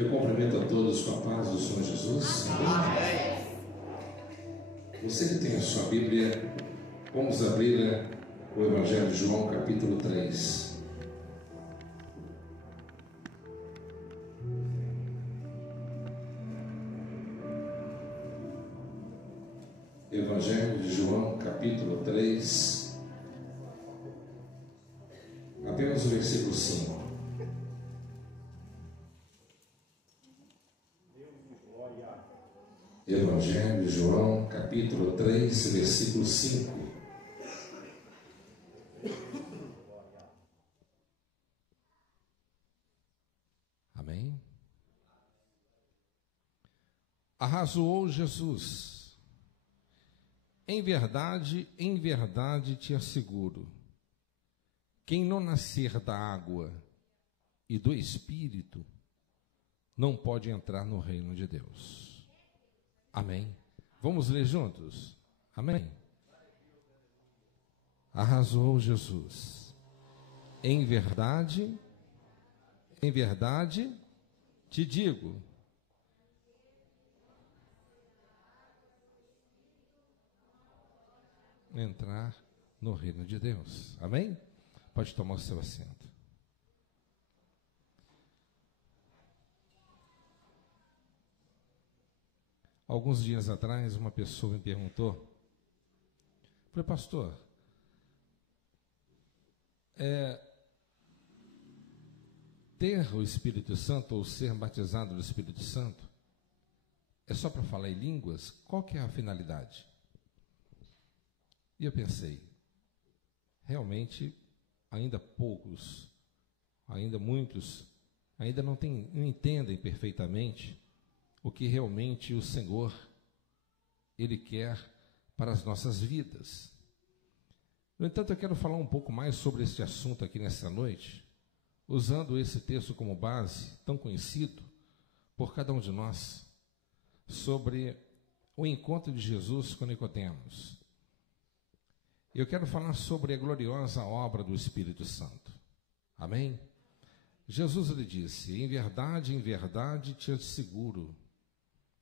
Eu cumprimento a todos com a paz do Senhor Jesus. Amém. Você que tem a sua Bíblia, vamos abrir o Evangelho de João, capítulo 3. Evangelho de João, capítulo 3, apenas o versículo 5. Evangelho de João, capítulo 3, versículo 5. Amém? Arrazoou Jesus: em verdade te asseguro, quem não nascer da água e do Espírito não pode entrar no reino de Deus. Amém? Vamos ler juntos? Amém? Arrazoou Jesus: em verdade te digo, entrar no reino de Deus. Amém? Pode tomar o seu assento. Alguns dias atrás, uma pessoa me perguntou, falei, pastor, ter o Espírito Santo ou ser batizado do Espírito Santo é só para falar em línguas? Qual que é a finalidade? E eu pensei, realmente, ainda poucos, ainda muitos, ainda não entendem perfeitamente o que realmente o Senhor, Ele quer para as nossas vidas. No entanto, eu quero falar um pouco mais sobre este assunto aqui nesta noite, usando esse texto como base, tão conhecido por cada um de nós, sobre o encontro de Jesus com Nicodemos. Eu quero falar sobre a gloriosa obra do Espírito Santo. Amém? Jesus lhe disse: em verdade te asseguro.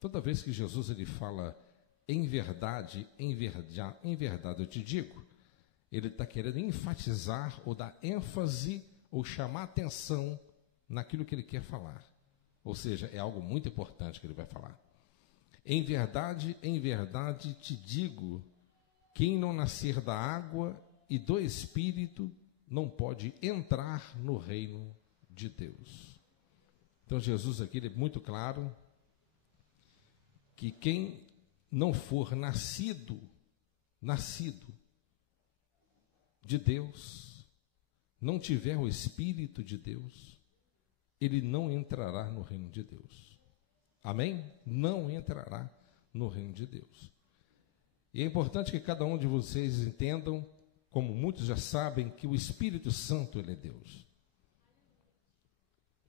Toda vez que Jesus ele fala em verdade eu te digo, ele está querendo enfatizar ou dar ênfase ou chamar atenção naquilo que ele quer falar. Ou seja, é algo muito importante que ele vai falar. Em verdade te digo, quem não nascer da água e do Espírito não pode entrar no reino de Deus. Então Jesus aqui ele é muito claro que quem não for nascido de Deus, não tiver o Espírito de Deus, ele não entrará no reino de Deus. Amém? Não entrará no reino de Deus. E é importante que cada um de vocês entendam, como muitos já sabem, que o Espírito Santo ele é Deus.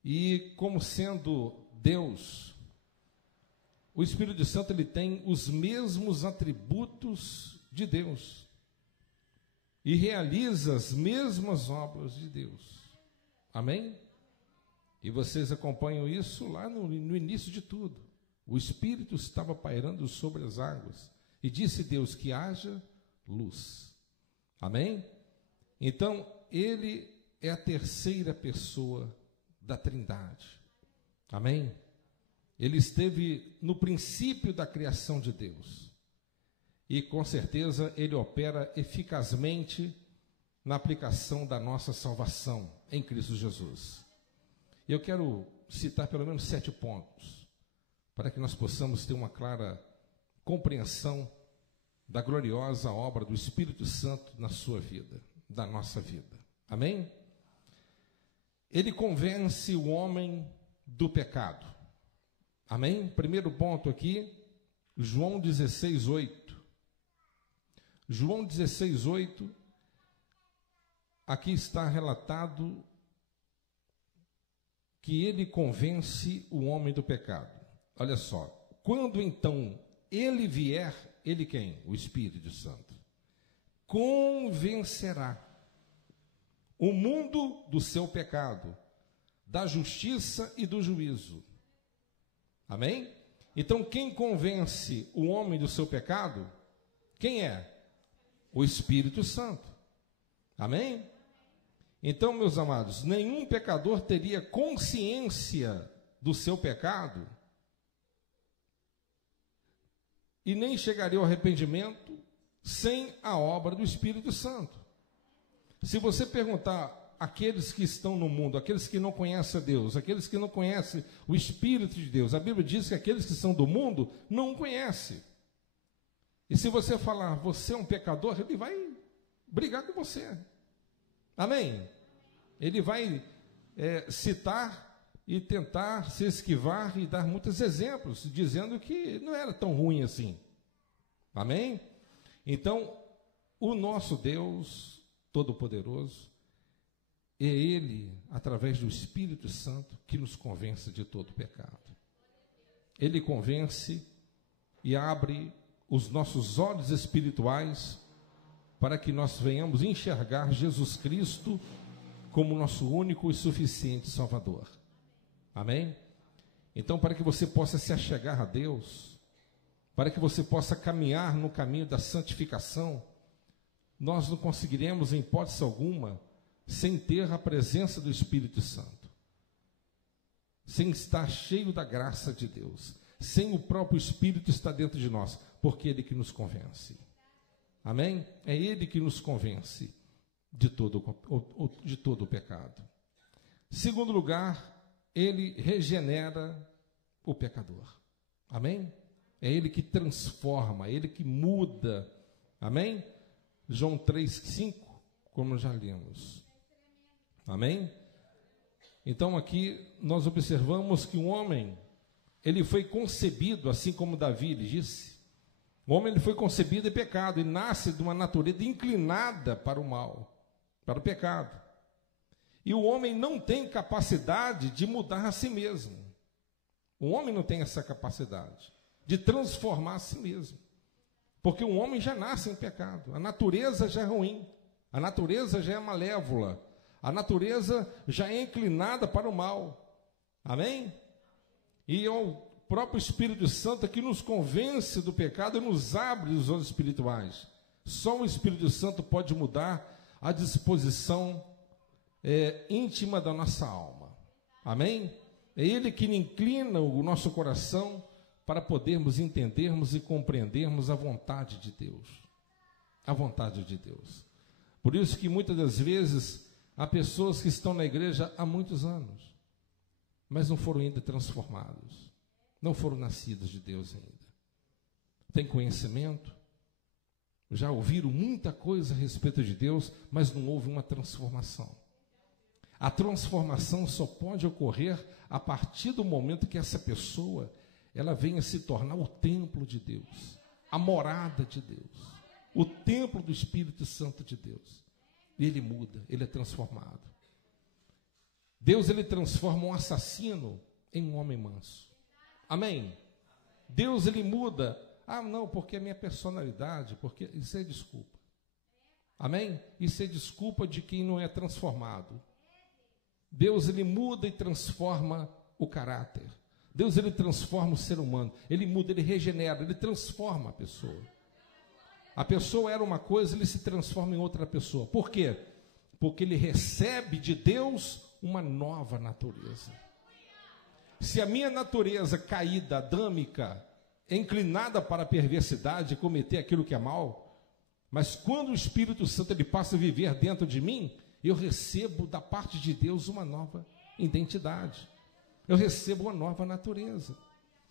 E como sendo Deus, o Espírito Santo ele tem os mesmos atributos de Deus e realiza as mesmas obras de Deus. Amém? E vocês acompanham isso lá no início de tudo. O Espírito estava pairando sobre as águas e disse Deus que haja luz. Amém? Então, ele é a terceira pessoa da Trindade. Amém? Ele esteve no princípio da criação de Deus. E com certeza ele opera eficazmente na aplicação da nossa salvação em Cristo Jesus. Eu quero citar pelo menos 7 pontos, para que nós possamos ter uma clara compreensão da gloriosa obra do Espírito Santo na sua vida, da nossa vida. Amém? Ele convence o homem do pecado. Amém? Primeiro ponto aqui, João 16:8. João 16:8, aqui está relatado que ele convence o homem do pecado. Olha só, quando então ele vier, ele quem? O Espírito Santo. Convencerá o mundo do seu pecado, da justiça e do juízo. Amém? Então, quem convence o homem do seu pecado? Quem é? O Espírito Santo. Amém? Então, meus amados, nenhum pecador teria consciência do seu pecado e nem chegaria ao arrependimento sem a obra do Espírito Santo. Se você perguntar àqueles que estão no mundo, aqueles que não conhecem a Deus, aqueles que não conhecem o Espírito de Deus, a Bíblia diz que aqueles que são do mundo não o conhecem. E se você falar, você é um pecador, ele vai brigar com você. Amém? Ele vai citar e tentar se esquivar e dar muitos exemplos, dizendo que não era tão ruim assim. Amém? Então, o nosso Deus Todo-Poderoso, é Ele, através do Espírito Santo, que nos convence de todo pecado. Ele convence e abre os nossos olhos espirituais para que nós venhamos enxergar Jesus Cristo como nosso único e suficiente Salvador. Amém? Então, para que você possa se achegar a Deus, para que você possa caminhar no caminho da santificação, nós não conseguiremos, em hipótese alguma, sem ter a presença do Espírito Santo, sem estar cheio da graça de Deus, sem o próprio Espírito estar dentro de nós, porque é Ele que nos convence. Amém? É Ele que nos convence de todo o pecado. Segundo lugar, Ele regenera o pecador. Amém? É Ele que transforma, é Ele que muda. Amém? João 3,5, como já lemos. Amém? Então aqui nós observamos que um homem, ele foi concebido, assim como Davi lhe disse, o homem ele foi concebido em pecado e nasce de uma natureza inclinada para o mal, para o pecado. E o homem não tem capacidade de mudar a si mesmo. O homem não tem essa capacidade de transformar a si mesmo. Porque o homem já nasce em pecado. A natureza já é ruim. A natureza já é malévola. A natureza já é inclinada para o mal. Amém? E é o próprio Espírito Santo que nos convence do pecado e nos abre os olhos espirituais. Só o Espírito Santo pode mudar a disposição íntima da nossa alma. Amém? É Ele que inclina o nosso coração para podermos entendermos e compreendermos a vontade de Deus. A vontade de Deus. Por isso que muitas das vezes há pessoas que estão na igreja há muitos anos, mas não foram ainda transformados, não foram nascidos de Deus ainda. Tem conhecimento, já ouviram muita coisa a respeito de Deus, mas não houve uma transformação. A transformação só pode ocorrer a partir do momento que essa pessoa ela venha se tornar o templo de Deus, a morada de Deus, o templo do Espírito Santo de Deus. E ele muda, ele é transformado. Deus, ele transforma um assassino em um homem manso. Amém? Deus, ele muda. Ah, não, porque é minha personalidade, porque isso é desculpa. Amém? Isso é desculpa de quem não é transformado. Deus, ele muda e transforma o caráter. Deus, ele transforma o ser humano. Ele muda, ele regenera, ele transforma a pessoa. A pessoa era uma coisa, ele se transforma em outra pessoa. Por quê? Porque ele recebe de Deus uma nova natureza. Se a minha natureza caída, adâmica, é inclinada para a perversidade, cometer aquilo que é mal, mas quando o Espírito Santo ele passa a viver dentro de mim, eu recebo da parte de Deus uma nova identidade. Eu recebo uma nova natureza.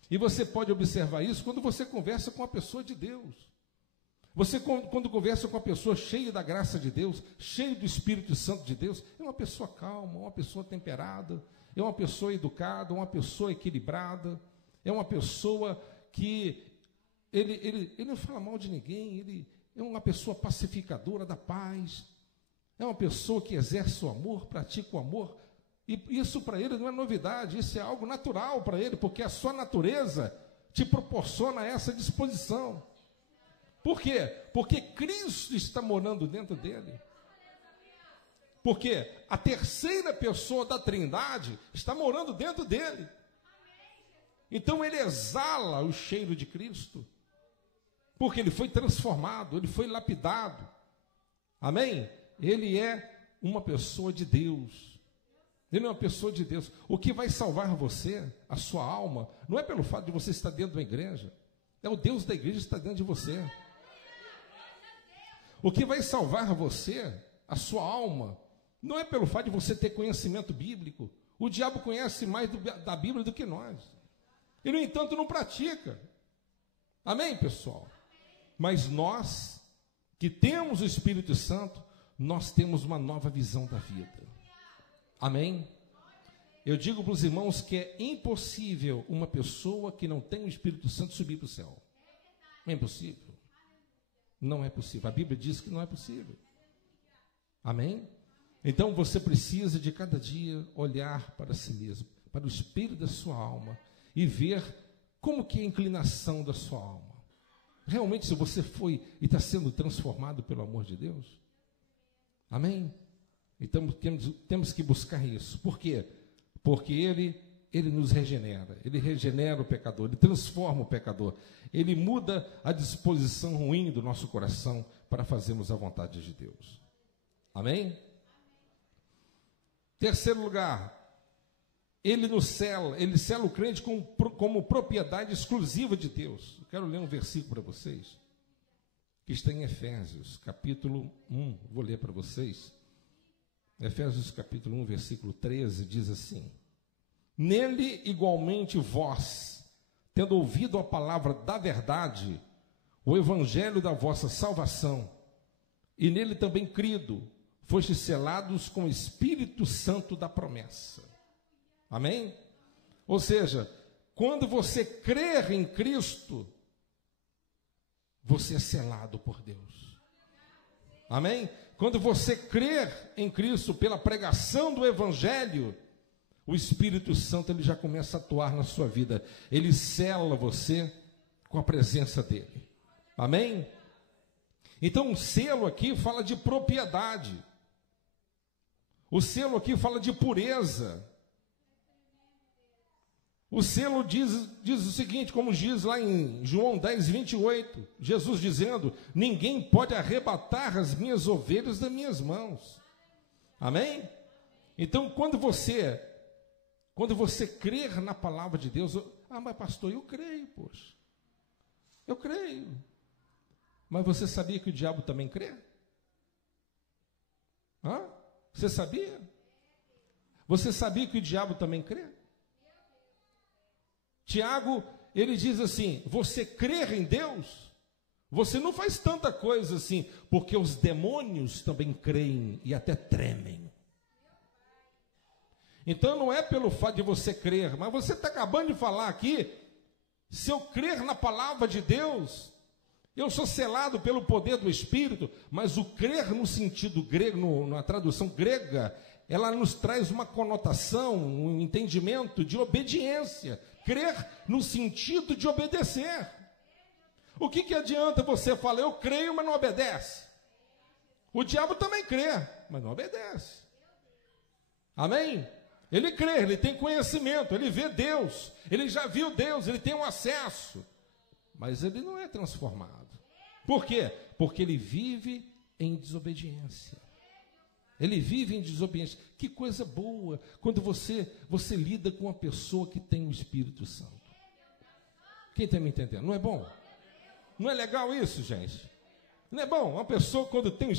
E você pode observar isso quando você conversa com uma pessoa de Deus. Você, quando conversa com uma pessoa cheia da graça de Deus, cheia do Espírito Santo de Deus, é uma pessoa calma, uma pessoa temperada, é uma pessoa educada, uma pessoa equilibrada, é uma pessoa que ele não fala mal de ninguém, ele é uma pessoa pacificadora da paz, é uma pessoa que exerce o amor, pratica o amor, e isso para ele não é novidade, isso é algo natural para ele, porque a sua natureza te proporciona essa disposição. Por quê? Porque Cristo está morando dentro dele. Porque a terceira pessoa da Trindade está morando dentro dele. Então ele exala o cheiro de Cristo, porque ele foi transformado, ele foi lapidado. Amém? Ele é uma pessoa de Deus. Ele é uma pessoa de Deus. O que vai salvar você, a sua alma, não é pelo fato de você estar dentro da igreja, é o Deus da igreja que está dentro de você. O que vai salvar você, a sua alma, não é pelo fato de você ter conhecimento bíblico. O diabo conhece mais da Bíblia do que nós. E, no entanto, não pratica. Amém, pessoal? Mas nós, que temos o Espírito Santo, nós temos uma nova visão da vida. Amém? Eu digo para os irmãos que é impossível uma pessoa que não tem o Espírito Santo subir para o céu. É impossível. Não é possível. A Bíblia diz que não é possível. Amém? Então você precisa de cada dia olhar para si mesmo, para o espelho da sua alma e ver como que é a inclinação da sua alma. Realmente, se você foi e está sendo transformado pelo amor de Deus. Amém? Então temos que buscar isso. Por quê? Porque ele nos regenera. Ele regenera o pecador, ele transforma o pecador. Ele muda a disposição ruim do nosso coração para fazermos a vontade de Deus. Amém? Terceiro lugar, ele sela o crente como propriedade exclusiva de Deus. Eu quero ler um versículo para vocês, que está em Efésios, capítulo 1, vou ler para vocês. Efésios capítulo 1, versículo 13, diz assim: Nele igualmente vós, tendo ouvido a palavra da verdade, o evangelho da vossa salvação, e nele também crido, fostes selados com o Espírito Santo da promessa. Amém? Ou seja, quando você crer em Cristo, você é selado por Deus. Amém? Quando você crer em Cristo pela pregação do Evangelho, o Espírito Santo ele já começa a atuar na sua vida. Ele sela você com a presença dele. Amém? Então o selo aqui fala de propriedade. O selo aqui fala de pureza. O selo diz o seguinte, como diz lá em João 10, 28, Jesus dizendo: ninguém pode arrebatar as minhas ovelhas das minhas mãos. Amém? Então, quando você crer na palavra de Deus, mas pastor, eu creio, poxa. Eu creio. Mas você sabia que o diabo também crê? Hã? Você sabia? Você sabia que o diabo também crê? Tiago, ele diz assim: você crer em Deus, você não faz tanta coisa assim, porque os demônios também creem e até tremem. Então não é pelo fato de você crer, mas você está acabando de falar aqui, se eu crer na palavra de Deus, eu sou selado pelo poder do Espírito, mas o crer no sentido grego, na tradução grega, ela nos traz uma conotação, um entendimento de obediência. Crer no sentido de obedecer. O que adianta você falar, eu creio, mas não obedece? O diabo também crê, mas não obedece. Amém? Ele crê, ele tem conhecimento, ele vê Deus, ele já viu Deus, ele tem um acesso, mas ele não é transformado. Por quê? Porque ele vive em desobediência. Ele vive em desobediência. Que coisa boa quando você lida com uma pessoa que tem o Espírito Santo. Quem está me entendendo? Não é bom? Não é legal isso, gente? Não é bom? Uma pessoa quando tem...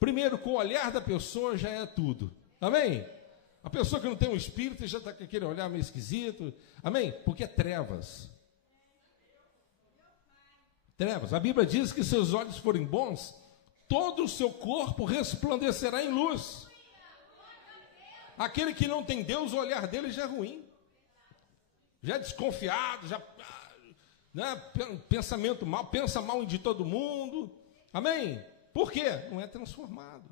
Primeiro, com o olhar da pessoa já é tudo. Amém? A pessoa que não tem o Espírito já está com aquele olhar meio esquisito. Amém? Porque é trevas. Trevas. A Bíblia diz que se seus olhos forem bons, todo o seu corpo resplandecerá em luz. Aquele que não tem Deus, o olhar dele já é ruim. Já é desconfiado, já, né, pensamento mal, pensa mal de todo mundo. Amém? Por quê? Não é transformado.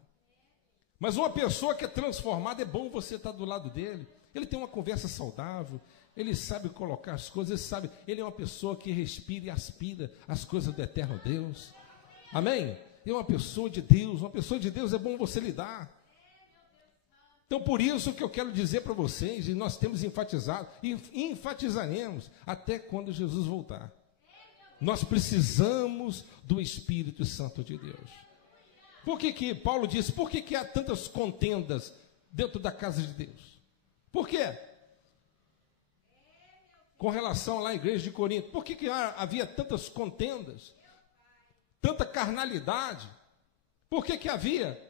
Mas uma pessoa que é transformada, é bom você estar do lado dele. Ele tem uma conversa saudável, ele sabe colocar as coisas, ele é uma pessoa que respira e aspira as coisas do eterno Deus. Amém? É uma pessoa de Deus é bom você lidar. Então, por isso que eu quero dizer para vocês, e nós temos enfatizado, e enfatizaremos até quando Jesus voltar. Nós precisamos do Espírito Santo de Deus. Por que Paulo disse, por que há tantas contendas dentro da casa de Deus? Por quê? Com relação lá à igreja de Corinto, por que havia tantas contendas? Tanta carnalidade? Por que havia?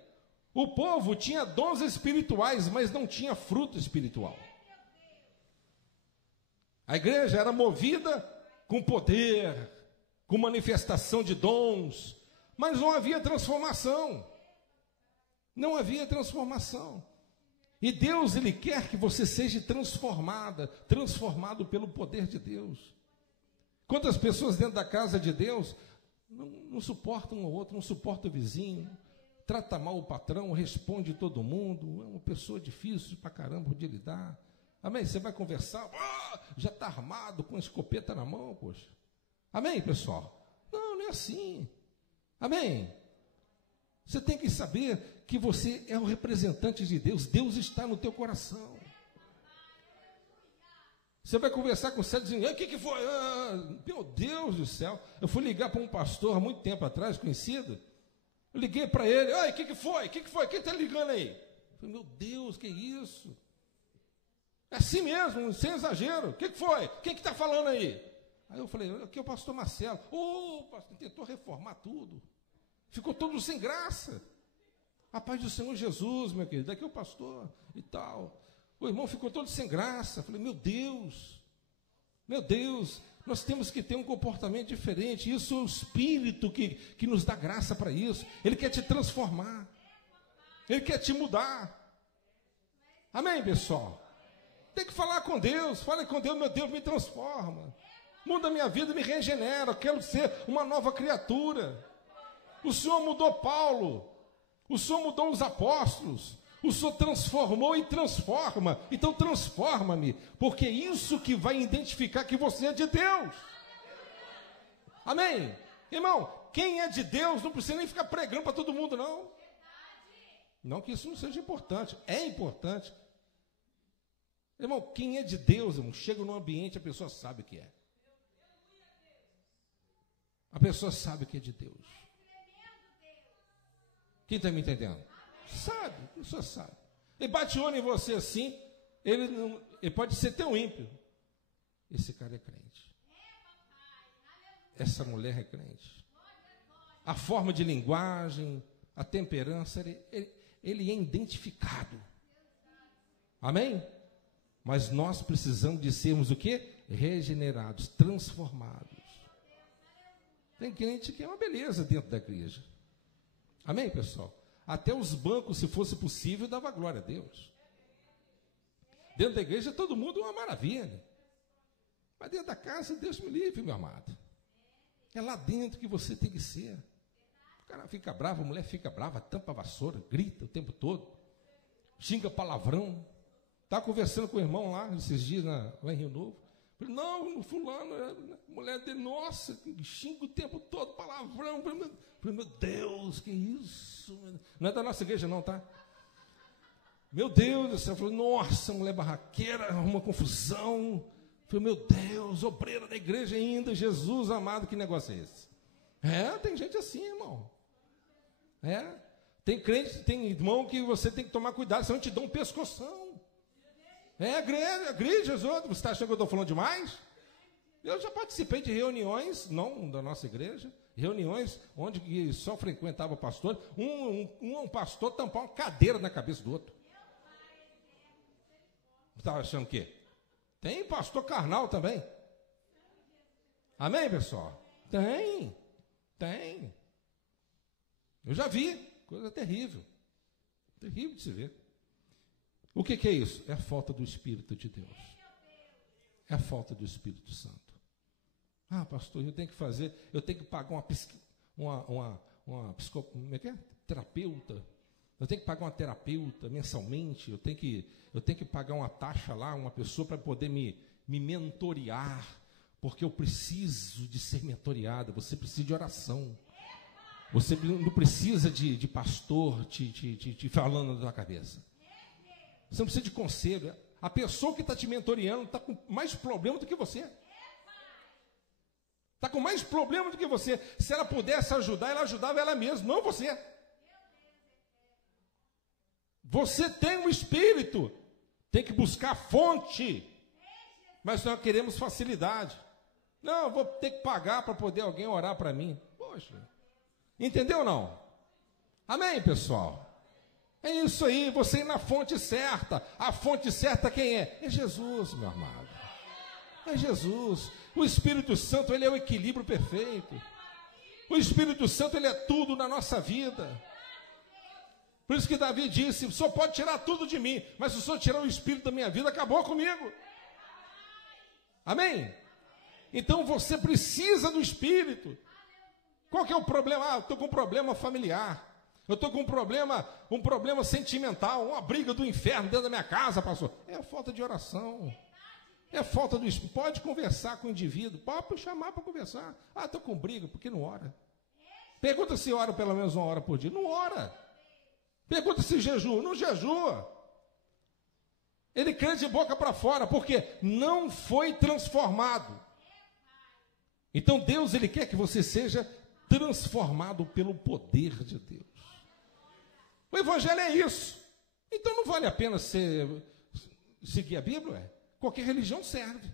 O povo tinha dons espirituais, mas não tinha fruto espiritual. A igreja era movida com poder, com manifestação de dons, mas não havia transformação. Não havia transformação. E Deus, Ele quer que você seja transformado pelo poder de Deus. Quantas pessoas dentro da casa de Deus não suportam um ao outro, não suportam o vizinho, trata mal o patrão, responde todo mundo, é uma pessoa difícil pra caramba de lidar. Amém? Você vai conversar, já está armado com a escopeta na mão, poxa. Amém, pessoal? Não é assim. Amém? Você tem que saber que você é o representante de Deus. Deus está no teu coração. Você vai conversar com o céu dizendo, o que foi? Meu Deus do céu. Eu fui ligar para um pastor há muito tempo atrás, conhecido. Eu liguei para ele, o que foi? Quem está ligando aí? Eu falei, meu Deus, que isso? É assim mesmo, sem exagero. O que foi? Quem que está falando aí? Aí eu falei, aqui é o pastor Marcelo. Pastor, tentou reformar tudo. Ficou todo sem graça. A paz do Senhor Jesus, meu querido, daqui é o pastor e tal. O irmão ficou todo sem graça. Eu falei, meu Deus, nós temos que ter um comportamento diferente. Isso é o Espírito que nos dá graça para isso. Ele quer te transformar. Ele quer te mudar. Amém, pessoal? Tem que falar com Deus. Fale com Deus, meu Deus, me transforma. Muda a minha vida, me regenera. Eu quero ser uma nova criatura. O Senhor mudou Paulo. O Senhor mudou os apóstolos. O Senhor transformou e transforma. Então transforma-me, porque é isso que vai identificar que você é de Deus. Amém? Irmão, quem é de Deus não precisa nem ficar pregando para todo mundo, não. Não que isso não seja importante. É importante. Irmão, quem é de Deus, irmão, chega num ambiente, a pessoa sabe o que é. A pessoa sabe que é de Deus. Quem está me entendendo? Sabe, a pessoa sabe. Ele bate o olho em você assim, ele pode ser teu ímpio. Esse cara é crente. Essa mulher é crente. A forma de linguagem, a temperança, ele é identificado. Amém? Mas nós precisamos de sermos o quê? Regenerados, transformados. Tem crente que é uma beleza dentro da igreja. Amém, pessoal? Até os bancos, se fosse possível, dava glória a Deus. Dentro da igreja, todo mundo é uma maravilha. Mas dentro da casa, Deus me livre, meu amado. É lá dentro que você tem que ser. O cara fica bravo, a mulher fica brava, tampa a vassoura, grita o tempo todo, xinga palavrão. Estava conversando com o irmão lá, esses dias, lá em Rio Novo. Falei, não, fulano, a mulher dele, nossa, xinga o tempo todo, palavrão. Falei, meu Deus, que isso? Não é da nossa igreja não, tá? Meu Deus do céu. Eu falei, nossa, mulher barraqueira, arruma confusão. Eu falei, meu Deus, obreira da igreja ainda, Jesus amado, que negócio é esse? Tem gente assim, irmão. Tem crente, tem irmão que você tem que tomar cuidado, senão te dá um pescoção. Agride os outros. Você está achando que eu estou falando demais? Eu já participei de reuniões, não da nossa igreja, reuniões onde só frequentava pastor, um pastor tampar uma cadeira na cabeça do outro. Você estava achando o quê? Tem pastor carnal também. Amém, pessoal? Tem. Eu já vi, coisa terrível. Terrível de se ver. O que é isso? É a falta do Espírito de Deus. É a falta do Espírito Santo. Pastor, eu tenho que pagar terapeuta. Eu tenho que pagar uma terapeuta mensalmente. Eu tenho que pagar uma taxa lá, uma pessoa para poder me mentorear, porque eu preciso de ser mentoreada. Você precisa de oração. Você não precisa de pastor te falando na tua cabeça. Você não precisa de conselho. A pessoa que está te mentoreando está com mais problema do que você. Está com mais problema do que você. Se ela pudesse ajudar, ela ajudava ela mesma, não você. Você tem um espírito, tem que buscar fonte. Mas nós queremos facilidade. Não, eu vou ter que pagar para poder alguém orar para mim. Poxa, entendeu ou não? Amém, pessoal? É isso aí, você ir na fonte certa. A fonte certa quem é? É Jesus, meu amado. É Jesus. O Espírito Santo, ele é o equilíbrio perfeito. O Espírito Santo, ele é tudo na nossa vida. Por isso que Davi disse, o Senhor pode tirar tudo de mim, mas se o Senhor tirar o Espírito da minha vida, acabou comigo. Amém? Então você precisa do Espírito. Qual que é o problema? Eu estou com um problema familiar. Eu estou com um problema sentimental, uma briga do inferno dentro da minha casa, pastor. É a falta de oração. É a falta do Espírito. Pode conversar com o indivíduo, pode chamar para conversar. Estou com briga, por que não ora? Pergunta se ora pelo menos 1 hora por dia. Não ora. Pergunta se jejua. Não jejua. Ele crê de boca para fora, porque não foi transformado. Então Deus, ele quer que você seja transformado pelo poder de Deus. O Evangelho é isso. Então não vale a pena seguir a Bíblia? Qualquer religião serve.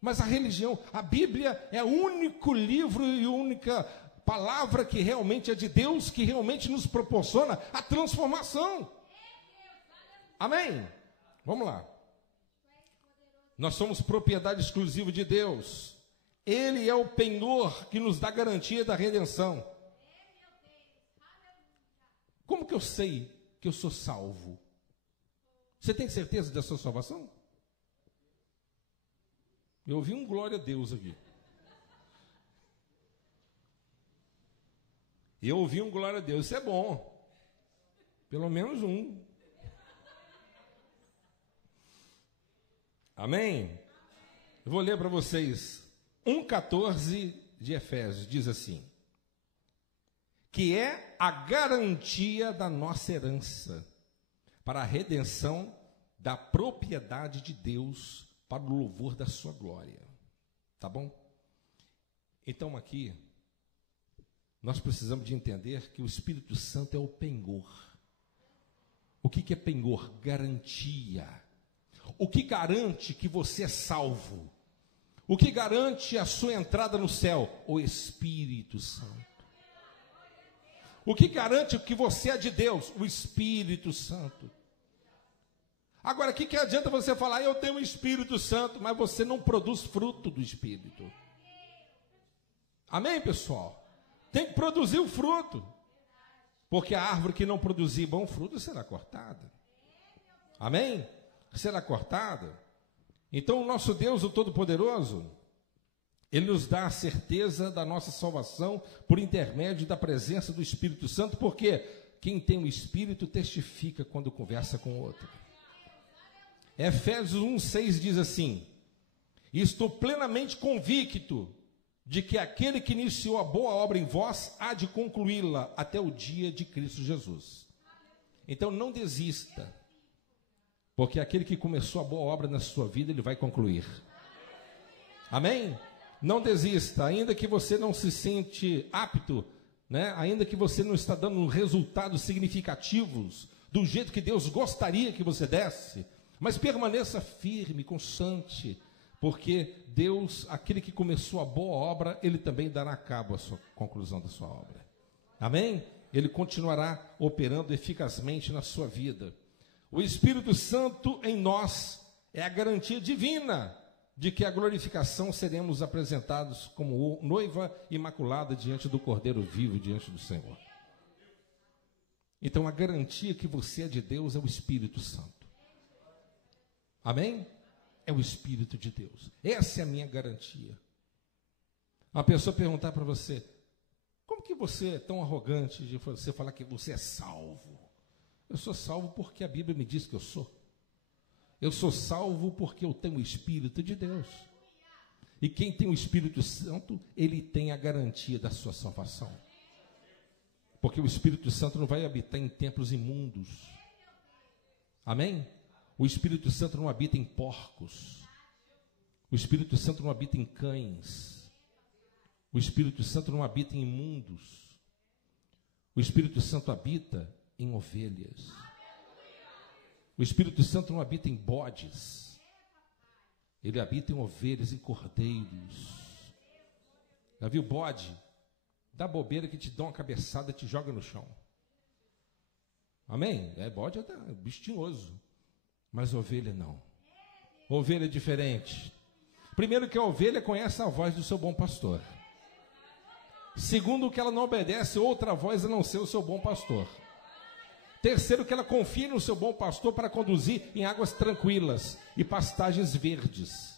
Mas a religião, a Bíblia é o único livro e a única palavra que realmente é de Deus, que realmente nos proporciona a transformação. Amém? Vamos lá. Nós somos propriedade exclusiva de Deus. Ele é o penhor que nos dá garantia da redenção. Como que eu sei que eu sou salvo? Você tem certeza da sua salvação? Eu ouvi um glória a Deus aqui. Eu ouvi um glória a Deus, isso é bom. Pelo menos um. Amém? Eu vou ler para vocês 1,14 de Efésios, diz assim: que é a garantia da nossa herança, para a redenção da propriedade de Deus, para o louvor da sua glória. Tá bom? Então aqui, nós precisamos de entender que o Espírito Santo é o penhor. O que é penhor? Garantia. O que garante que você é salvo? O que garante a sua entrada no céu? O Espírito Santo. O que garante que você é de Deus? O Espírito Santo. Agora, o que adianta você falar, eu tenho o Espírito Santo, mas você não produz fruto do Espírito? Amém, pessoal? Tem que produzir o fruto. Porque a árvore que não produzir bom fruto será cortada. Amém? Será cortada. Então, o nosso Deus, o Todo-Poderoso, Ele nos dá a certeza da nossa salvação por intermédio da presença do Espírito Santo, porque quem tem o Espírito testifica quando conversa com o outro. Efésios 1,6 diz assim: estou plenamente convicto de que aquele que iniciou a boa obra em vós há de concluí-la até o dia de Cristo Jesus. Então não desista, porque aquele que começou a boa obra na sua vida, ele vai concluir. Amém? Não desista, ainda que você não se sente apto, né? Ainda que você não está dando resultados significativos do jeito que Deus gostaria que você desse, mas permaneça firme, constante, porque Deus, aquele que começou a boa obra, Ele também dará a cabo a sua conclusão da sua obra. Amém? Ele continuará operando eficazmente na sua vida. O Espírito Santo em nós é a garantia divina de que a glorificação seremos apresentados como noiva imaculada diante do Cordeiro vivo, diante do Senhor. Então a garantia que você é de Deus é o Espírito Santo. Amém? É o Espírito de Deus. Essa é a minha garantia. Uma pessoa perguntar para você, como que você é tão arrogante de você falar que você é salvo? Eu sou salvo porque a Bíblia me diz que eu sou. Eu sou salvo porque eu tenho o Espírito de Deus. E quem tem o Espírito Santo, ele tem a garantia da sua salvação. Porque o Espírito Santo não vai habitar em templos imundos. Amém? O Espírito Santo não habita em porcos. O Espírito Santo não habita em cães. O Espírito Santo não habita em imundos. O Espírito Santo habita em ovelhas. O Espírito Santo não habita em bodes. Ele habita em ovelhas e cordeiros. Já viu bode? Dá bobeira que te dá uma cabeçada e te joga no chão. Amém? Bode é bistinhoso. Mas ovelha não. Ovelha é diferente. Primeiro que a ovelha conhece a voz do seu bom pastor. Segundo que ela não obedece outra voz a não ser o seu bom pastor. Terceiro que ela confia no seu bom pastor para conduzir em águas tranquilas e pastagens verdes.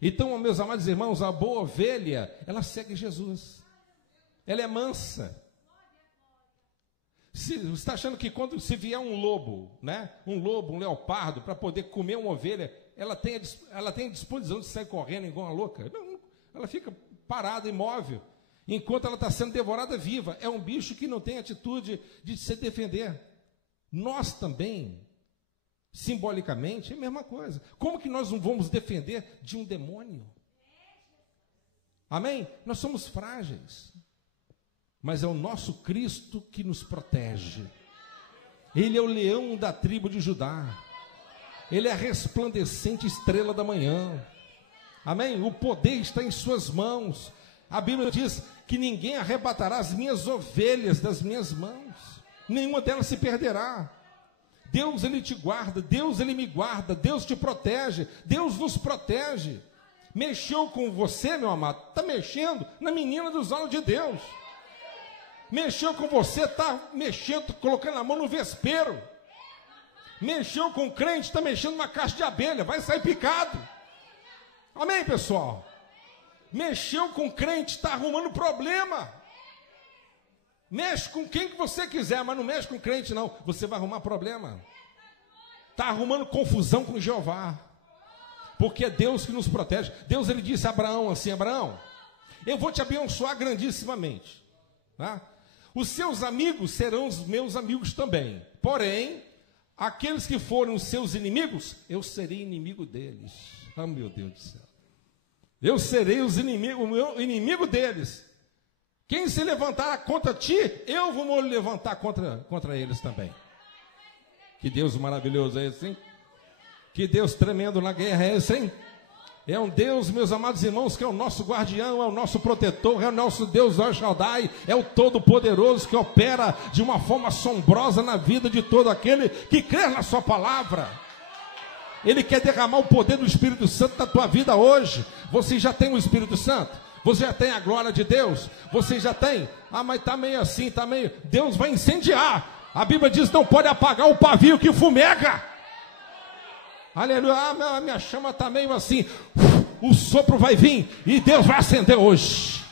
Então, meus amados irmãos, a boa ovelha, ela segue Jesus. Ela é mansa. Você está achando que quando se vier um lobo, né? Um lobo, um leopardo, para poder comer uma ovelha, ela tem disposição de sair correndo igual uma louca? Não, ela fica parada, imóvel, enquanto ela está sendo devorada viva. É um bicho que não tem atitude de se defender. Nós também, simbolicamente, é a mesma coisa. Como que nós não vamos defender de um demônio? Amém? Nós somos frágeis. Mas é o nosso Cristo que nos protege. Ele é o leão da tribo de Judá. Ele é a resplandecente estrela da manhã. Amém? O poder está em suas mãos. A Bíblia diz que ninguém arrebatará as minhas ovelhas das minhas mãos. Nenhuma delas se perderá. Deus, Ele te guarda. Deus, Ele me guarda. Deus te protege. Deus nos protege. Mexeu com você, meu amado? Está mexendo na menina dos olhos de Deus. Mexeu com você, está mexendo, colocando a mão no vespeiro. Mexeu com o crente, está mexendo numa caixa de abelha, vai sair picado. Amém, pessoal? Mexeu com o crente, está arrumando problema. Mexe com quem que você quiser, mas não mexe com o crente não, você vai arrumar problema. Está arrumando confusão com Jeová. Porque é Deus que nos protege. Deus, Ele disse a Abraão assim: Abraão, eu vou te abençoar grandissimamente, tá? Os seus amigos serão os meus amigos também. Porém, aqueles que forem os seus inimigos, eu serei inimigo deles. Ah, meu Deus do céu. Eu serei o meu inimigo deles. Quem se levantar contra ti, eu vou me levantar contra eles também. Que Deus maravilhoso é esse, hein? Que Deus tremendo na guerra é esse, hein? É um Deus, meus amados irmãos, que é o nosso guardião, é o nosso protetor, é o nosso Deus El Shaddai, é o Todo-Poderoso que opera de uma forma assombrosa na vida de todo aquele que crê na sua palavra. Ele quer derramar o poder do Espírito Santo na tua vida hoje. Você já tem o Espírito Santo? Você já tem a glória de Deus? Você já tem? Ah, mas está meio assim, está meio... Deus vai incendiar. A Bíblia diz, não pode apagar o pavio que fumega. Aleluia, a minha chama está meio assim, o sopro vai vir e Deus vai acender hoje.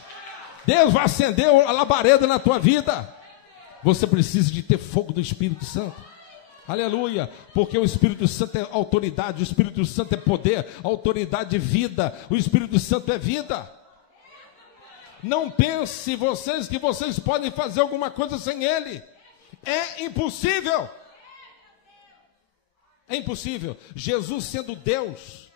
Deus vai acender a labareda na tua vida. Você precisa de ter fogo do Espírito Santo. Aleluia, porque o Espírito Santo é autoridade, o Espírito Santo é poder, autoridade é vida, o Espírito Santo é vida. Não pense vocês que vocês podem fazer alguma coisa sem Ele. É impossível. É impossível. Jesus, sendo Deus,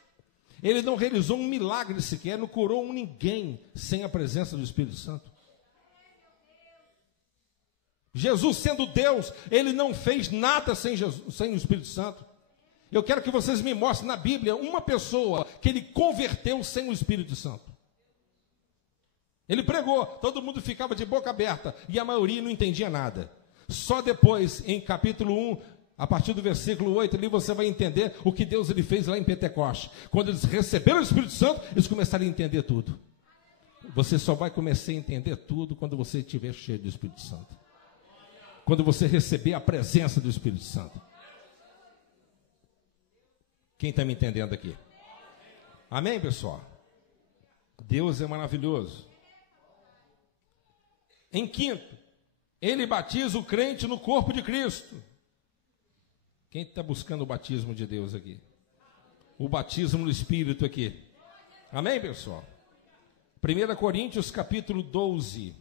Ele não realizou um milagre sequer, não curou ninguém sem a presença do Espírito Santo. Jesus, sendo Deus, Ele não fez nada sem o Espírito Santo. Eu quero que vocês me mostrem na Bíblia uma pessoa que Ele converteu sem o Espírito Santo. Ele pregou, todo mundo ficava de boca aberta e a maioria não entendia nada. Só depois, em capítulo 1, a partir do versículo 8, ali você vai entender o que Deus ele fez lá em Pentecostes. Quando eles receberam o Espírito Santo, eles começaram a entender tudo. Você só vai começar a entender tudo quando você estiver cheio do Espírito Santo. Quando você receber a presença do Espírito Santo. Quem está me entendendo aqui? Amém, pessoal? Deus é maravilhoso. Em quinto, Ele batiza o crente no corpo de Cristo. Quem está buscando o batismo de Deus aqui? O batismo no Espírito aqui. Amém, pessoal? 1 Coríntios capítulo 12,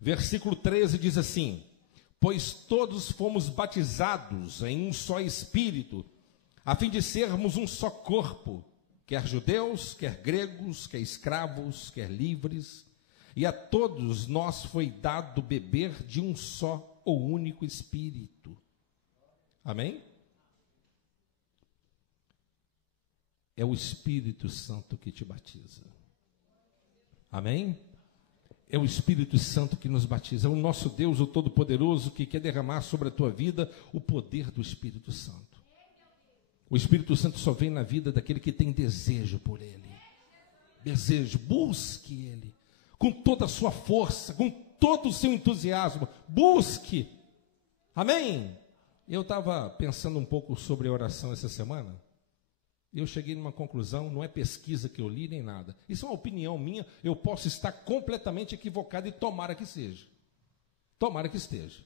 versículo 13 diz assim: pois todos fomos batizados em um só Espírito, a fim de sermos um só corpo, quer judeus, quer gregos, quer escravos, quer livres, e a todos nós foi dado beber de um só ou único Espírito. Amém? É o Espírito Santo que te batiza. Amém? É o Espírito Santo que nos batiza. É o nosso Deus, o Todo-Poderoso, que quer derramar sobre a tua vida o poder do Espírito Santo. O Espírito Santo só vem na vida daquele que tem desejo por Ele. Desejo, busque Ele. Com toda a sua força, com todo o seu entusiasmo. Busque. Amém? Eu estava pensando um pouco sobre a oração essa semana. E eu cheguei numa conclusão, não é pesquisa que eu li nem nada. Isso é uma opinião minha, eu posso estar completamente equivocado e tomara que seja. Tomara que esteja.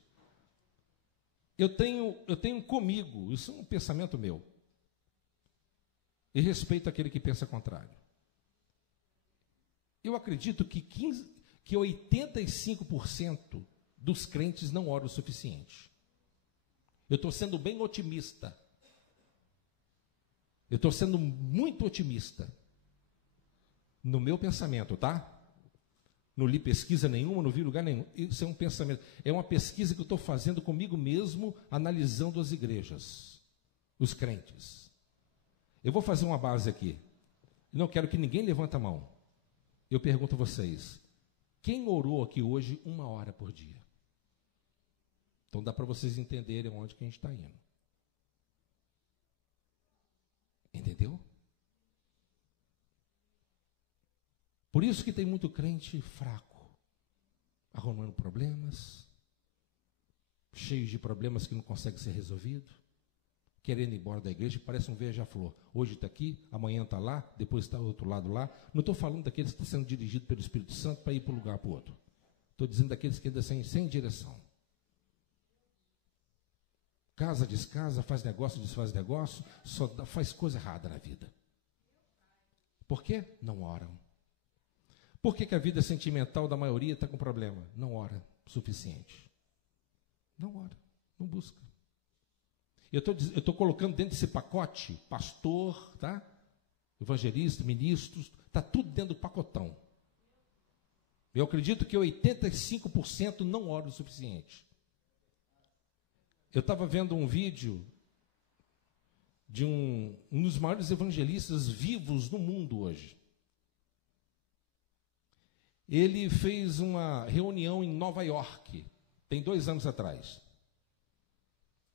Eu tenho comigo, isso é um pensamento meu. E respeito aquele que pensa contrário. Eu acredito que 85% dos crentes não oram o suficiente. Eu estou sendo bem otimista. Eu estou sendo muito otimista no meu pensamento, tá? Não li pesquisa nenhuma, não vi lugar nenhum. Isso é um pensamento. É uma pesquisa que eu estou fazendo comigo mesmo, analisando as igrejas, os crentes. Eu vou fazer uma base aqui. Não quero que ninguém levante a mão. Eu pergunto a vocês, quem orou aqui hoje 1 hora por dia? Então dá para vocês entenderem onde que a gente está indo. Entendeu? Por isso que tem muito crente fraco, arrumando problemas, cheio de problemas que não consegue ser resolvido, querendo ir embora da igreja, parece um beija-flor. Hoje está aqui, amanhã está lá, depois está do outro lado lá. Não estou falando daqueles que estão sendo dirigidos pelo Espírito Santo para ir para um lugar para o outro. Estou dizendo daqueles que andam sem direção. Casa, descasa, faz negócio, desfaz negócio, faz coisa errada na vida. Por quê? Não oram. Por que a vida sentimental da maioria está com problema? Não ora o suficiente. Não ora, não busca. Eu estou colocando dentro desse pacote, pastor, tá? Evangelista, ministros, está tudo dentro do pacotão. Eu acredito que 85% não ora o suficiente. Eu estava vendo um vídeo de um dos maiores evangelistas vivos no mundo hoje. Ele fez uma reunião em Nova York, tem 2 anos atrás.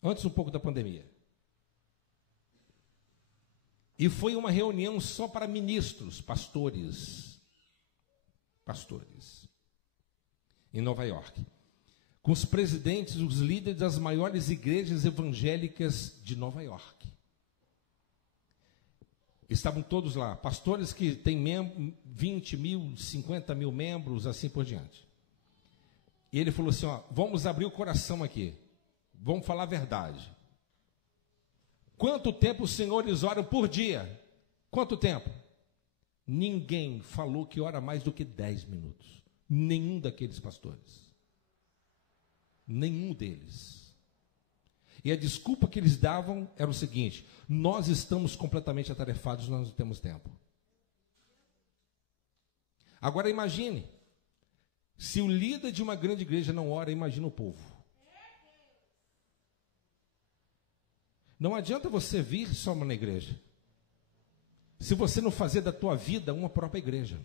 Antes um pouco da pandemia. E foi uma reunião só para ministros, pastores, em Nova York. Com os presidentes, os líderes das maiores igrejas evangélicas de Nova York. Estavam todos lá, pastores que têm 20 mil, 50 mil membros, assim por diante. E ele falou assim, ó, vamos abrir o coração aqui, vamos falar a verdade. Quanto tempo os senhores oram por dia? Quanto tempo? Ninguém falou que ora mais do que 10 minutos. Nenhum daqueles pastores. Nenhum deles. E a desculpa que eles davam era o seguinte: nós estamos completamente atarefados, nós não temos tempo. Agora imagine, se o líder de uma grande igreja não ora, imagina o povo. Não adianta você vir só na igreja, se você não fazer da tua vida uma própria igreja.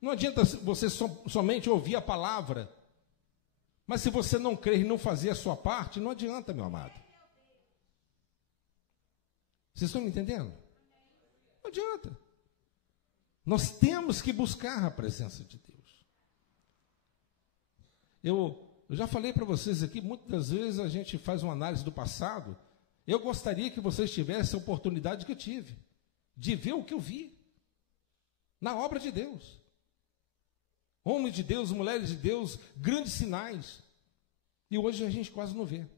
Não adianta você somente ouvir a palavra, mas se você não crer e não fazer a sua parte, não adianta, meu amado. Vocês estão me entendendo? Não adianta. Nós temos que buscar a presença de Deus. Eu já falei para vocês aqui, muitas vezes a gente faz uma análise do passado. Eu gostaria que vocês tivessem a oportunidade que eu tive, de ver o que eu vi na obra de Deus. Homens de Deus, mulheres de Deus, grandes sinais. E hoje a gente quase não vê.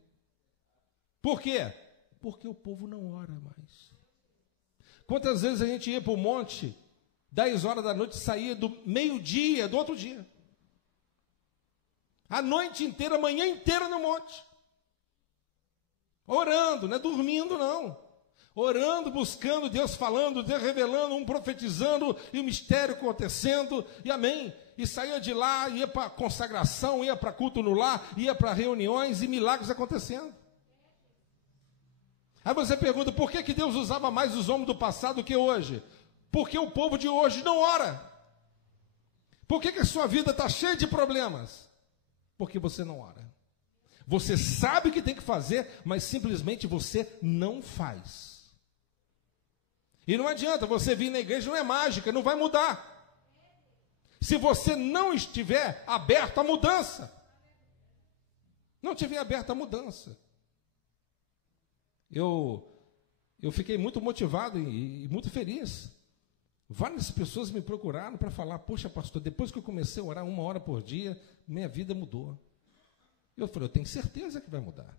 Por quê? Porque o povo não ora mais. Quantas vezes a gente ia para o monte, 10 horas da noite, saía do meio-dia do outro dia. A noite inteira, a manhã inteira no monte. Orando, não é dormindo não. Orando, buscando, Deus falando, Deus revelando, um profetizando, e o mistério acontecendo, e amém. E saía de lá, ia para consagração, ia para culto no lar, ia para reuniões, e milagres acontecendo. Aí você pergunta, por que Deus usava mais os homens do passado do que hoje? Porque o povo de hoje não ora. Por que a sua vida está cheia de problemas? Porque você não ora. Você sabe o que tem que fazer, mas simplesmente você não faz. E não adianta você vir na igreja, não é mágica, não vai mudar. Se você não estiver aberto à mudança. Não estiver aberto à mudança. Eu fiquei muito motivado e muito feliz. Várias pessoas me procuraram para falar, poxa pastor, depois que eu comecei a orar 1 hora por dia, minha vida mudou. Eu falei, eu tenho certeza que vai mudar.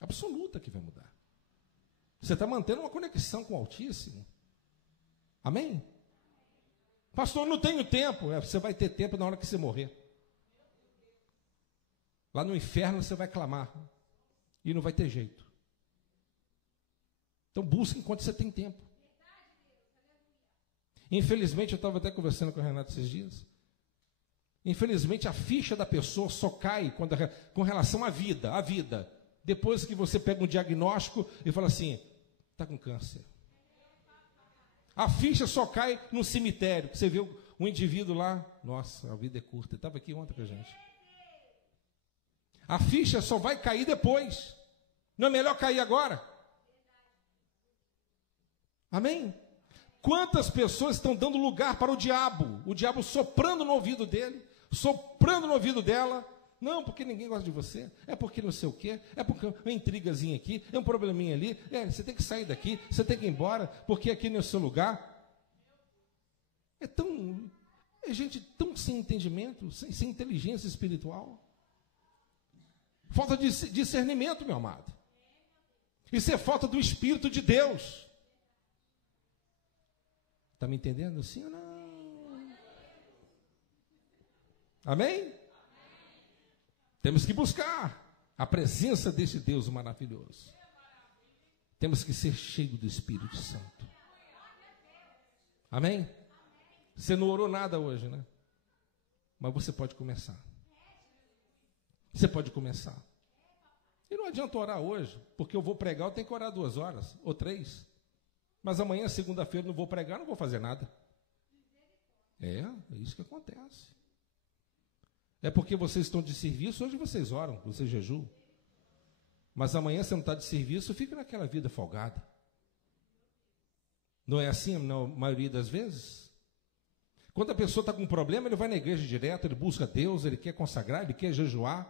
Absoluta que vai mudar. Você está mantendo uma conexão com o Altíssimo. Amém? Pastor, não tenho tempo. Você vai ter tempo na hora que você morrer. Lá no inferno você vai clamar. E não vai ter jeito. Então busque enquanto você tem tempo. Infelizmente, eu estava até conversando com a Renata esses dias. Infelizmente, a ficha da pessoa só cai com relação à vida. A vida. Depois que você pega um diagnóstico e fala assim, está com câncer. A ficha só cai no cemitério. Você vê um indivíduo lá, nossa, a vida é curta. Ele estava aqui ontem com a gente. A ficha só vai cair depois. Não é melhor cair agora? Amém? Quantas pessoas estão dando lugar para o diabo soprando no ouvido dele, soprando no ouvido dela, não, porque ninguém gosta de você, é porque não sei o quê, é porque uma intrigazinha aqui, é um probleminha ali, você tem que sair daqui, você tem que ir embora, porque aqui não é o seu lugar. É gente tão sem entendimento, sem inteligência espiritual. Falta de discernimento, meu amado. Isso é falta do Espírito de Deus. Está me entendendo? Sim ou não? Amém? Temos que buscar a presença desse Deus maravilhoso. Temos que ser cheios do Espírito Santo. Amém? Você não orou nada hoje, né? Mas você pode começar. Você pode começar. E não adianta orar hoje, porque eu vou pregar, eu tenho que orar 2 horas ou 3. Mas amanhã, segunda-feira, não vou pregar, não vou fazer nada. É isso que acontece. É porque vocês estão de serviço, hoje vocês oram, vocês jejuam. Mas amanhã você não está de serviço, fica naquela vida folgada. Não é assim na maioria das vezes? Quando a pessoa está com um problema, ele vai na igreja direto, ele busca Deus, ele quer consagrar, ele quer jejuar.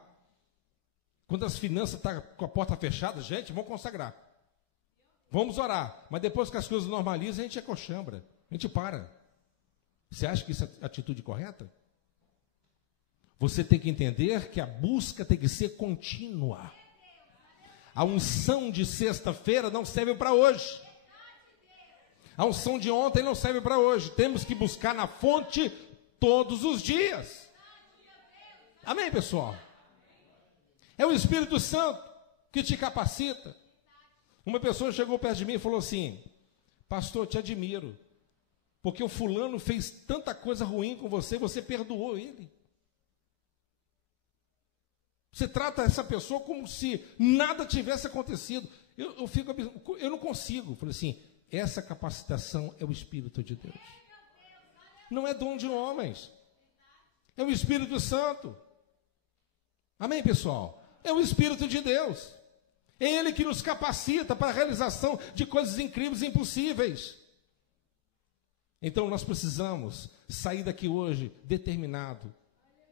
Quando as finanças estão com a porta fechada, gente, vamos consagrar. Vamos orar. Mas depois que as coisas normalizam, a gente acochambra, a gente para. Você acha que isso é a atitude correta? Você tem que entender que a busca tem que ser contínua. A unção de sexta-feira não serve para hoje. A unção de ontem não serve para hoje. Temos que buscar na fonte todos os dias. Amém, pessoal? É o Espírito Santo que te capacita. Uma pessoa chegou perto de mim e falou assim, pastor, te admiro, porque o fulano fez tanta coisa ruim com você, você perdoou ele. Você trata essa pessoa como se nada tivesse acontecido. Eu não consigo. Falei assim, essa capacitação é o Espírito de Deus. Não é dom de homens. É o Espírito Santo. Amém, pessoal? É o Espírito de Deus. É Ele que nos capacita para a realização de coisas incríveis e impossíveis. Então nós precisamos sair daqui hoje determinado.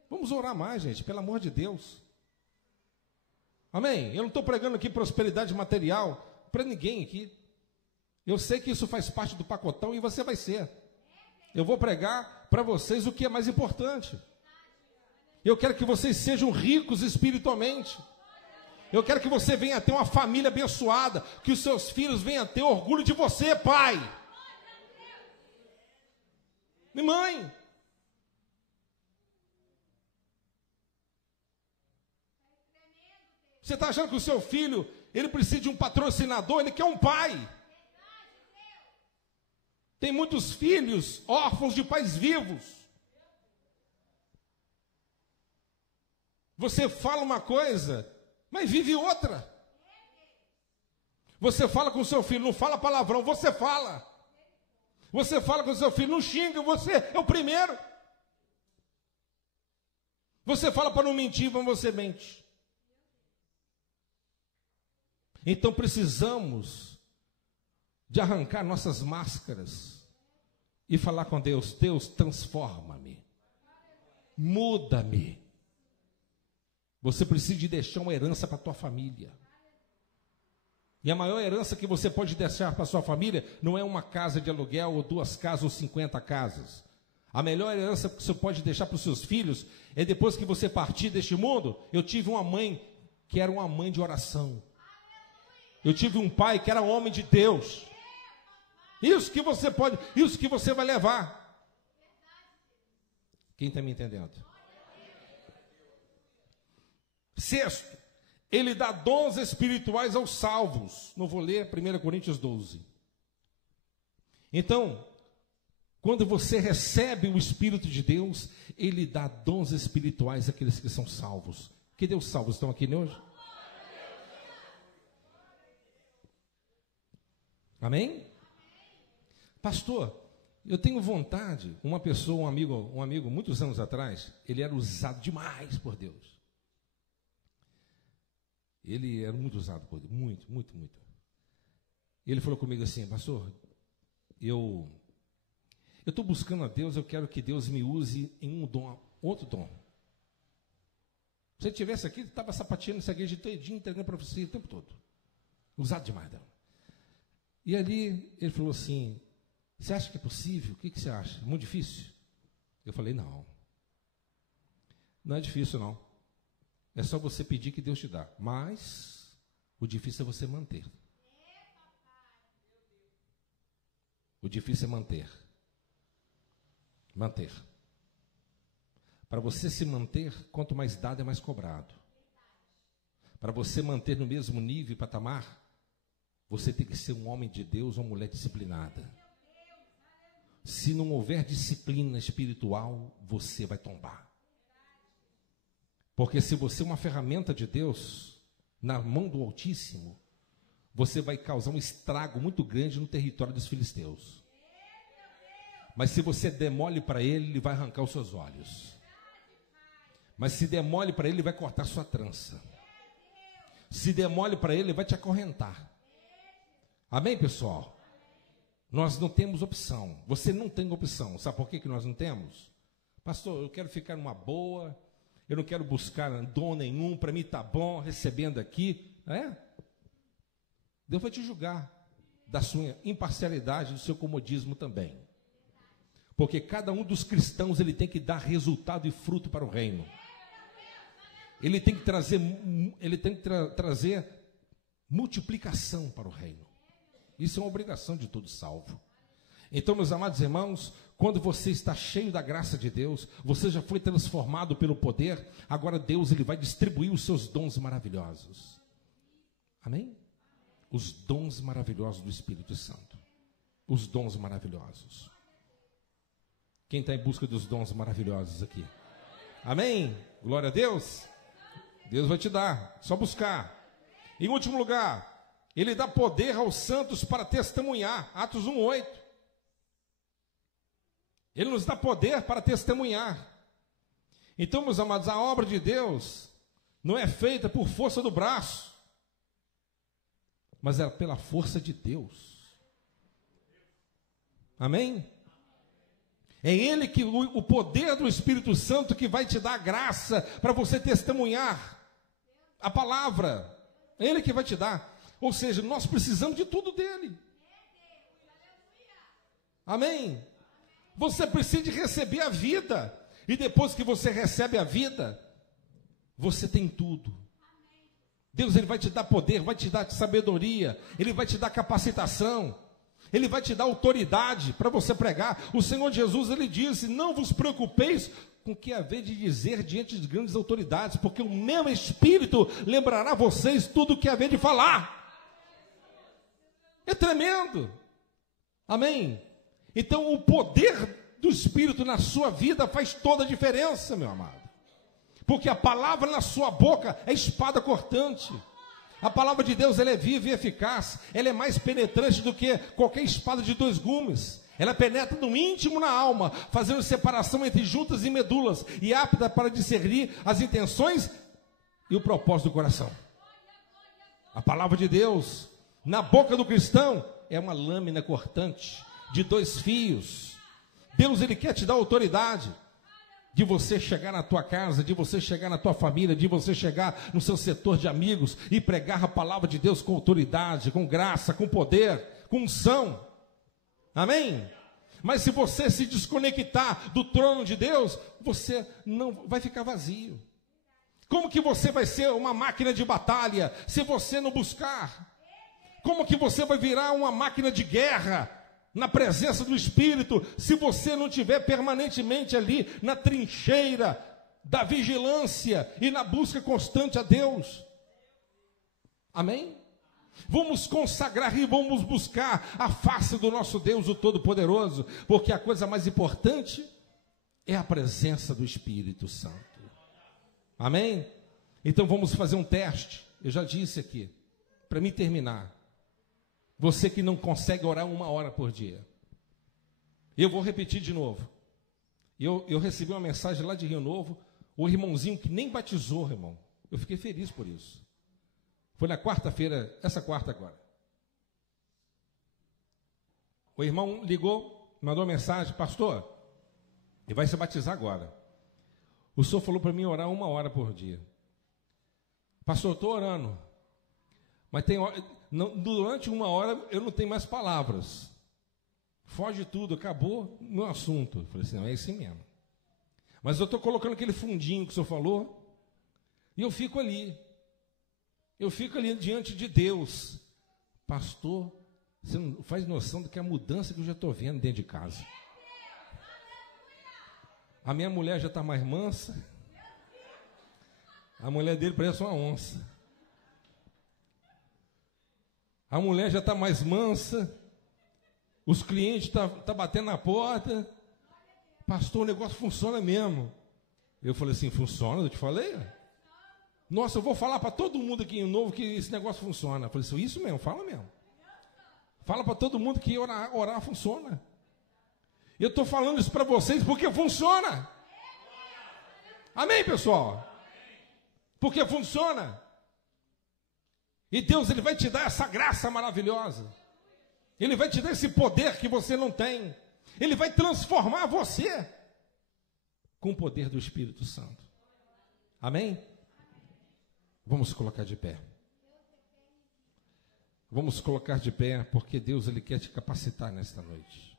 Vamos orar mais, gente, pelo amor de Deus. Amém? Eu não estou pregando aqui prosperidade material para ninguém aqui. Eu sei que isso faz parte do pacotão e você vai ser. Eu vou pregar para vocês o que é mais importante. Eu quero que vocês sejam ricos espiritualmente. Eu quero que você venha ter uma família abençoada, que os seus filhos venham ter orgulho de você, pai. E mãe. Você está achando que o seu filho, ele precisa de um patrocinador, ele quer um pai. Tem muitos filhos órfãos de pais vivos. Você fala uma coisa, mas vive outra. Você fala com o seu filho, não fala palavrão, você fala. Você fala com o seu filho, não xinga, você é o primeiro. Você fala para não mentir, mas você mente. Então precisamos de arrancar nossas máscaras e falar com Deus: Deus, transforma-me, muda-me. Você precisa de deixar uma herança para a tua família. E a maior herança que você pode deixar para a sua família não é uma casa de aluguel, ou 2 casas, ou 50 casas. A melhor herança que você pode deixar para os seus filhos é, depois que você partir deste mundo. Eu tive uma mãe que era uma mãe de oração. Eu tive um pai que era homem de Deus. Isso que você pode, isso que você vai levar. Quem está me entendendo? Sexto, ele dá dons espirituais aos salvos. Não vou ler 1 Coríntios 12. Então, quando você recebe o Espírito de Deus, ele dá dons espirituais àqueles que são salvos. Que Deus salvos estão aqui hoje? Amém? Pastor, eu tenho vontade. Uma pessoa, um amigo, muitos anos atrás, ele era usado demais por Deus. Ele era muito usado por Deus, muito, muito, muito. E ele falou comigo assim: pastor, eu estou buscando a Deus, eu quero que Deus me use em um dom, outro dom. Se ele estivesse aqui, ele estava sapateando essa igreja todinha, entregando para você o tempo todo. Usado demais dela. E ali ele falou assim: você acha que é possível? O que você acha? Muito difícil? Eu falei: não. Não é difícil, não. É só você pedir que Deus te dá. Mas o difícil é você manter. O difícil é manter. Manter. Para você se manter, quanto mais dado é mais cobrado. Para você manter no mesmo nível e patamar, você tem que ser um homem de Deus ou uma mulher disciplinada. Se não houver disciplina espiritual, você vai tombar. Porque se você é uma ferramenta de Deus, na mão do Altíssimo, você vai causar um estrago muito grande no território dos filisteus. Mas se você demole para ele, ele vai arrancar os seus olhos. Mas se demole para ele, ele vai cortar sua trança. Se demole para ele, ele vai te acorrentar. Amém, pessoal? Nós não temos opção. Você não tem opção. Sabe por que nós não temos? Pastor, eu quero ficar numa boa, eu não quero buscar dom nenhum, para mim está bom, recebendo aqui. Deus vai te julgar da sua imparcialidade, do seu comodismo também. Porque cada um dos cristãos, ele tem que dar resultado e fruto para o reino. Ele tem que trazer multiplicação para o reino. Isso é uma obrigação de todo salvo. Então, meus amados irmãos, quando você está cheio da graça de Deus, você já foi transformado pelo poder, agora Deus, ele vai distribuir os seus dons maravilhosos. Amém? Os dons maravilhosos do Espírito Santo. Os dons maravilhosos. Quem está em busca dos dons maravilhosos aqui? Amém? Glória a Deus. Deus vai te dar, só buscar. Em último lugar, ele dá poder aos santos para testemunhar. Atos 1:8. Ele nos dá poder para testemunhar. Então, meus amados, a obra de Deus não é feita por força do braço, mas é pela força de Deus. Amém? É Ele que, o poder do Espírito Santo, que vai te dar graça para você testemunhar a palavra. É Ele que vai te dar. Ou seja, nós precisamos de tudo dele. Amém? Você precisa de receber a vida. E depois que você recebe a vida, você tem tudo. Deus, ele vai te dar poder, vai te dar sabedoria, ele vai te dar capacitação. Ele vai te dar autoridade para você pregar. O Senhor Jesus, ele disse: não vos preocupeis com o que haver de dizer diante de grandes autoridades, porque o meu Espírito lembrará a vocês tudo o que haver de falar. É tremendo. Amém? Então o poder do Espírito na sua vida faz toda a diferença, meu amado. Porque a palavra na sua boca é espada cortante. A palavra de Deus, ela é viva e eficaz. Ela é mais penetrante do que qualquer espada de 2 gumes. Ela penetra no íntimo, na alma, fazendo separação entre juntas e medulas, e apta para discernir as intenções e o propósito do coração. A palavra de Deus, na boca do cristão, é uma lâmina cortante de 2 fios. Deus, ele quer te dar autoridade de você chegar na tua casa, de você chegar na tua família, de você chegar no seu setor de amigos e pregar a palavra de Deus com autoridade, com graça, com poder, com unção. Amém? Mas se você se desconectar do trono de Deus, você não vai ficar vazio. Como que você vai ser uma máquina de batalha se você não buscar? Como que você vai virar uma máquina de guerra na presença do Espírito, se você não estiver permanentemente ali na trincheira da vigilância e na busca constante a Deus? Amém? Vamos consagrar e vamos buscar a face do nosso Deus, o Todo-Poderoso, porque a coisa mais importante é a presença do Espírito Santo. Amém? Então vamos fazer um teste. Eu já disse aqui, para mim terminar. Você que não consegue orar 1 hora por dia. Eu vou repetir de novo. Eu recebi uma mensagem lá de Rio Novo, o irmãozinho que nem batizou, irmão. Eu fiquei feliz por isso. Foi na quarta-feira, essa quarta agora. O irmão ligou, mandou uma mensagem: pastor, ele vai se batizar agora. O senhor falou para mim orar 1 hora por dia. Pastor, eu estou orando. Mas tem hora, durante 1 hora eu não tenho mais palavras. Foge tudo, acabou o meu assunto. Eu falei assim: não, é assim mesmo. Mas eu estou colocando aquele fundinho que o senhor falou, e eu fico ali. Eu fico ali diante de Deus. Pastor, você não faz noção do que é a mudança que eu já estou vendo dentro de casa. A minha mulher já está mais mansa. A mulher dele parece uma onça. A mulher já está mais mansa. Os clientes estão batendo na porta. Pastor, o negócio funciona mesmo. Eu falei assim: funciona? Eu te falei? Nossa, eu vou falar para todo mundo aqui em Novo que esse negócio funciona. Eu falei assim: isso mesmo, fala mesmo. Fala para todo mundo que orar funciona. Eu estou falando isso para vocês porque funciona. Amém, pessoal? Porque funciona. E Deus, ele vai te dar essa graça maravilhosa. Ele vai te dar esse poder que você não tem. Ele vai transformar você com o poder do Espírito Santo. Amém? Vamos colocar de pé. Vamos colocar de pé, porque Deus, ele quer te capacitar nesta noite.